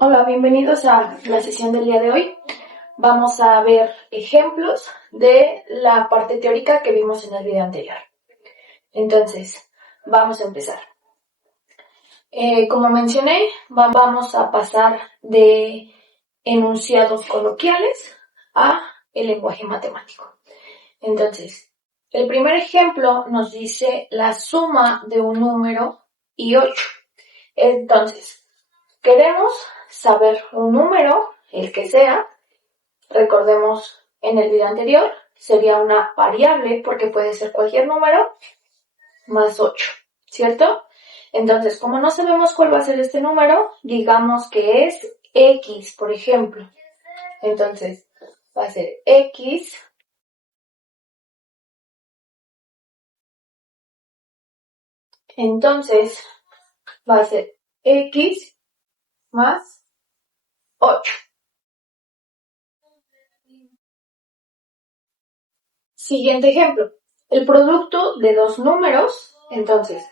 Hola, bienvenidos a la sesión del día de hoy. Vamos a ver ejemplos de la parte teórica que vimos en el video anterior. Entonces, vamos a empezar. Como mencioné, vamos a pasar de enunciados coloquiales a el lenguaje matemático. Entonces, el primer ejemplo nos dice la suma de un número y 8. Entonces, queremos saber un número, el que sea. Recordemos en el video anterior, sería una variable porque puede ser cualquier número más 8, ¿cierto? Entonces, como no sabemos cuál va a ser este número, digamos que es X, por ejemplo. Entonces, va a ser X entonces va a ser X más 8. Siguiente ejemplo. El producto de dos números, entonces,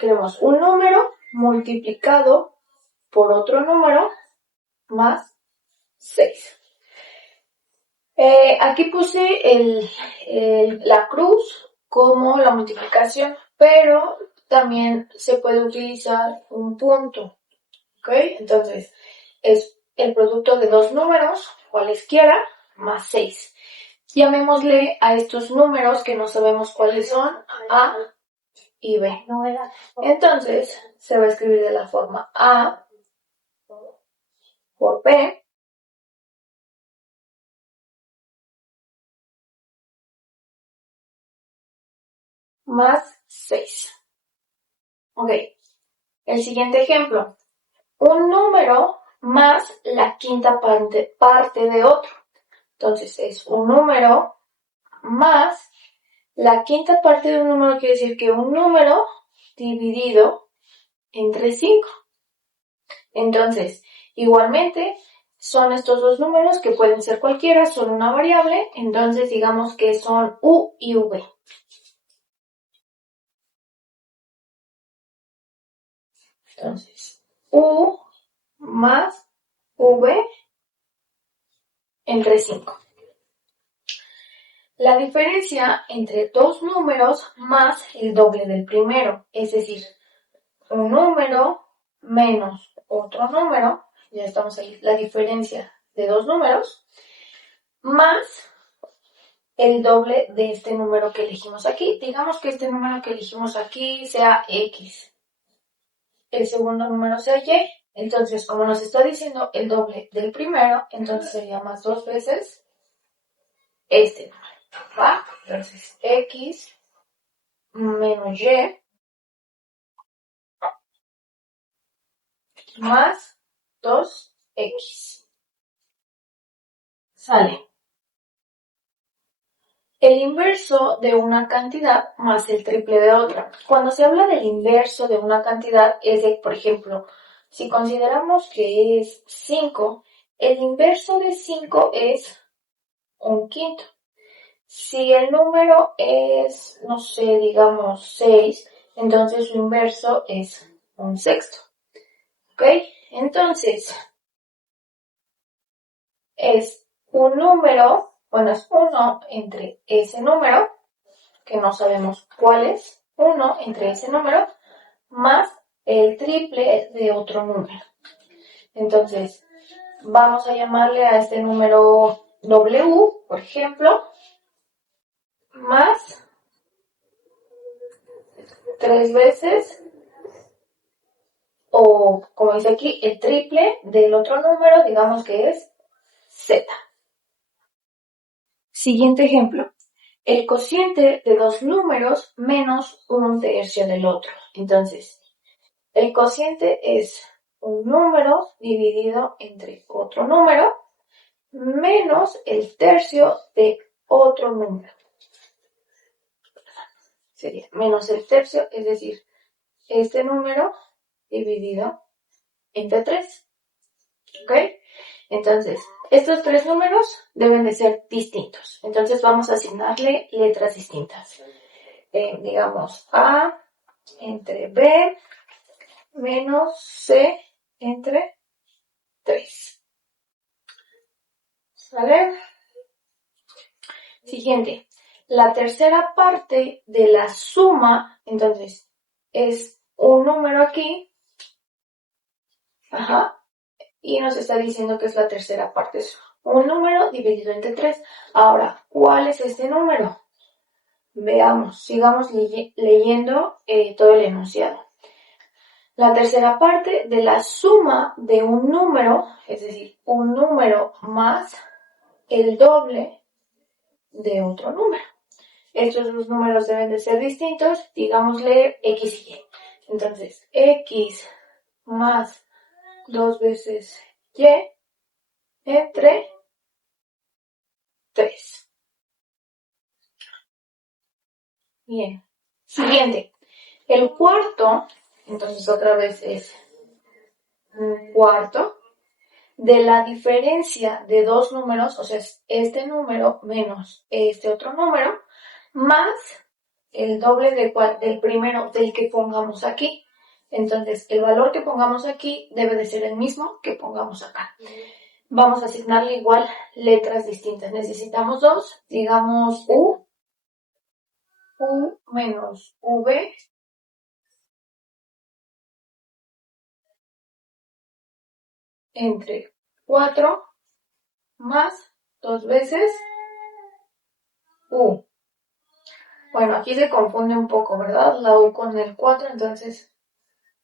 tenemos un número multiplicado por otro número más 6. Aquí puse la cruz como la multiplicación, pero también se puede utilizar un punto, ¿ok? Entonces, es el producto de dos números, cualesquiera, más 6. Llamémosle a estos números que no sabemos cuáles son, A y B. Entonces, se va a escribir de la forma A por B más 6. Ok, el siguiente ejemplo. Un número más la quinta parte de otro. Entonces, es un número más la quinta parte de un número, quiere decir que un número dividido entre 5. Entonces, igualmente, son estos dos números que pueden ser cualquiera, son una variable, entonces digamos que son U y V. Entonces, U más V entre 5. La diferencia entre dos números más el doble del primero, es decir, un número menos otro número, ya estamos ahí, la diferencia de dos números, más el doble de este número que elegimos aquí. Digamos que este número que elegimos aquí sea X, el segundo número sea Y, entonces como nos está diciendo el doble del primero, entonces sería más dos veces este número, ¿va? Entonces X menos Y más 2X. Sale. El inverso de una cantidad más el triple de otra. Cuando se habla del inverso de una cantidad es de, por ejemplo, si consideramos que es 5, el inverso de 5 es un quinto. Si el número es, no sé, digamos 6, entonces su inverso es un sexto. ¿Ok? Entonces, es un número, bueno, es 1 entre ese número, que no sabemos cuál es, 1 entre ese número, más el triple de otro número. Entonces, vamos a llamarle a este número W, por ejemplo, más 3 veces, o como dice aquí, el triple del otro número, digamos que es Z. Siguiente ejemplo. El cociente de dos números menos un tercio del otro. Entonces, el cociente es un número dividido entre otro número menos el tercio de otro número. Sería menos el tercio, es decir, este número dividido entre 3. ¿Ok? Entonces, estos tres números deben de ser distintos. Entonces vamos a asignarle letras distintas. Digamos A entre B menos C entre 3. ¿Sale? Siguiente. La tercera parte de la suma, entonces, es un número aquí. Y nos está diciendo que es la tercera parte. Es un número dividido entre 3. Ahora, ¿cuál es este número? Veamos, sigamos leyendo todo el enunciado. La tercera parte de la suma de un número, es decir, un número más el doble de otro número. Estos dos números deben de ser distintos, digámosle X y Y. Entonces, X más 2 veces Y entre 3. Bien. Siguiente. El cuarto, entonces otra vez es un cuarto de la diferencia de dos números, o sea, es este número menos este otro número, más el doble del primero del que pongamos aquí. Entonces, el valor que pongamos aquí debe de ser el mismo que pongamos acá. Vamos a asignarle igual letras distintas. Necesitamos dos, digamos U menos V entre 4 más 2 veces U. Bueno, aquí se confunde un poco, ¿verdad? La U con el 4, entonces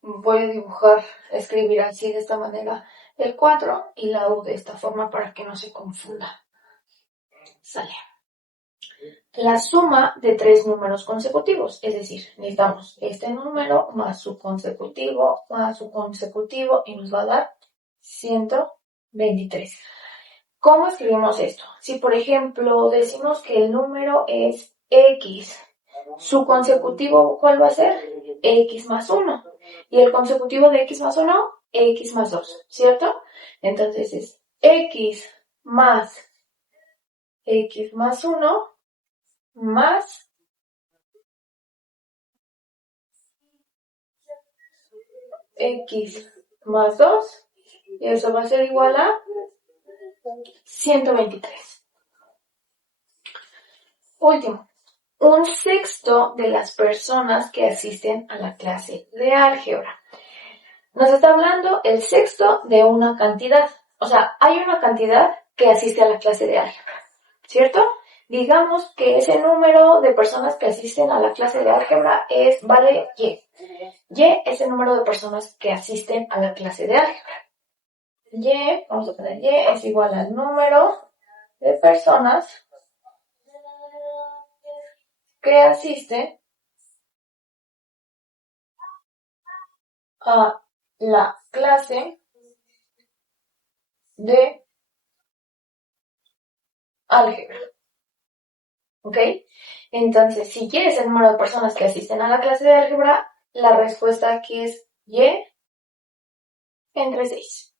voy a dibujar, escribir así de esta manera el 4 y la U de esta forma para que no se confunda. Sale. La suma de tres números consecutivos, es decir, necesitamos este número más su consecutivo y nos va a dar 123. ¿Cómo escribimos esto? Si por ejemplo decimos que el número es X, su consecutivo, ¿cuál va a ser? X más 1. Y el consecutivo de X más 1, X más 2, ¿cierto? Entonces es X más 1 más X más 2, y eso va a ser igual a 123. Último, un sexto de las personas que asisten a la clase de álgebra. Nos está hablando el sexto de una cantidad. O sea, hay una cantidad que asiste a la clase de álgebra, ¿cierto? Digamos que ese número de personas que asisten a la clase de álgebra vale Y. Y es el número de personas que asisten a la clase de álgebra. Y, vamos a poner Y, es igual al número de personas que asisten a la clase de álgebra. ¿Ok? Entonces, si Y es el número de personas que asisten a la clase de álgebra, la respuesta aquí es Y entre 6.